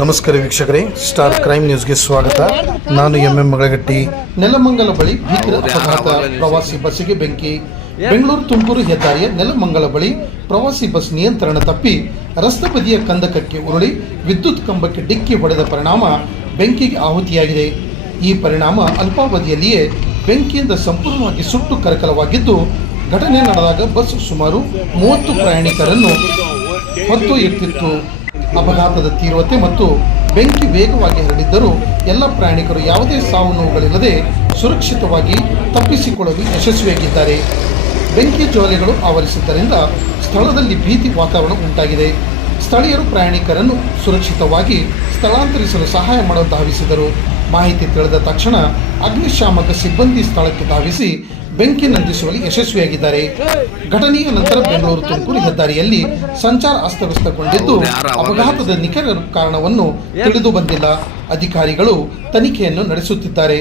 ನಮಸ್ಕಾರ ವೀಕ್ಷಕರೇ, star crime ನ್ಯೂಸ್ಗೆ ಸ್ವಾಗತ. ನಾನು ಎಂ ಮಗಳಗಟ್ಟಿ. ನೆಲಮಂಗಲ ಬಳಿ ಭೀಕರ ಅಪಘಾತ, ಪ್ರವಾಸಿ ಬಸ್ಸಿಗೆ ಬೆಂಕಿ. ಬೆಂಗಳೂರು ತುಮಕೂರು ಹೆದ್ದಾರಿಯ ನೆಲಮಂಗಲ ಬಳಿ ಪ್ರವಾಸಿ ಬಸ್ ನಿಯಂತ್ರಣ ತಪ್ಪಿ ರಸ್ತೆ ಬದಿಯ ಕಂದಕಕ್ಕೆ ಉರುಳಿ ವಿದ್ಯುತ್ ಕಂಬಕ್ಕೆ ಡಿಕ್ಕಿ ಹೊಡೆದ ಪರಿಣಾಮ ಬೆಂಕಿಗೆ ಆಹುತಿಯಾಗಿದೆ. ಈ ಪರಿಣಾಮ ಅಲ್ಪಾವಧಿಯಲ್ಲಿಯೇ ಬೆಂಕಿಯಿಂದ ಸಂಪೂರ್ಣವಾಗಿ ಸುಟ್ಟು ಕರಕಲವಾಗಿದ್ದು, ಘಟನೆ ನಡೆದಾಗ ಬಸ್ ಸುಮಾರು 30 ಪ್ರಯಾಣಿಕರನ್ನು ಹೊತ್ತು ಇಟ್ಟಿತ್ತು. ಅಪಘಾತದ ತೀವ್ರತೆ ಮತ್ತು ಬೆಂಕಿ ವೇಗವಾಗಿ ಹರಡಿದ್ದರೂ ಎಲ್ಲ ಪ್ರಯಾಣಿಕರು ಯಾವುದೇ ಸಾವು ನೋವುಗಳಿಲ್ಲದೆ ಸುರಕ್ಷಿತವಾಗಿ ತಪ್ಪಿಸಿಕೊಳ್ಳಲು ಯಶಸ್ವಿಯಾಗಿದ್ದಾರೆ. ಬೆಂಕಿ ಜ್ವಾಲೆಗಳು ಆವರಿಸಿದ್ದರಿಂದ ಸ್ಥಳದಲ್ಲಿ ಭೀತಿ ವಾತಾವರಣ ಉಂಟಾಗಿದೆ. ಸ್ಥಳೀಯರು ಪ್ರಯಾಣಿಕರನ್ನು ಸುರಕ್ಷಿತವಾಗಿ ಸ್ಥಳಾಂತರಿಸಲು ಸಹಾಯ ಮಾಡಲು ಧಾವಿಸಿದರು. ಮಾಹಿತಿ ತಿಳಿದ ತಕ್ಷಣ ಅಗ್ನಿಶಾಮಕ ಸಿಬ್ಬಂದಿ ಸ್ಥಳಕ್ಕೆ ಧಾವಿಸಿ ಬೆಂಕಿ ನಂದಿಸುವಲ್ಲಿ ಯಶಸ್ವಿಯಾಗಿದ್ದಾರೆ. ಘಟನೆಯ ನಂತರ ಬೆಂಗಳೂರು ತುಮಕೂರು ಹೆದ್ದಾರಿಯಲ್ಲಿ ಸಂಚಾರ ಅಸ್ತವ್ಯಸ್ತಗೊಂಡಿದ್ದು, ಅಪಘಾತದ ನಿಖರ ಕಾರಣವನ್ನು ತಿಳಿದು ಬಂದಿಲ್ಲ. ಅಧಿಕಾರಿಗಳು ತನಿಖೆಯನ್ನು ನಡೆಸುತ್ತಿದ್ದಾರೆ.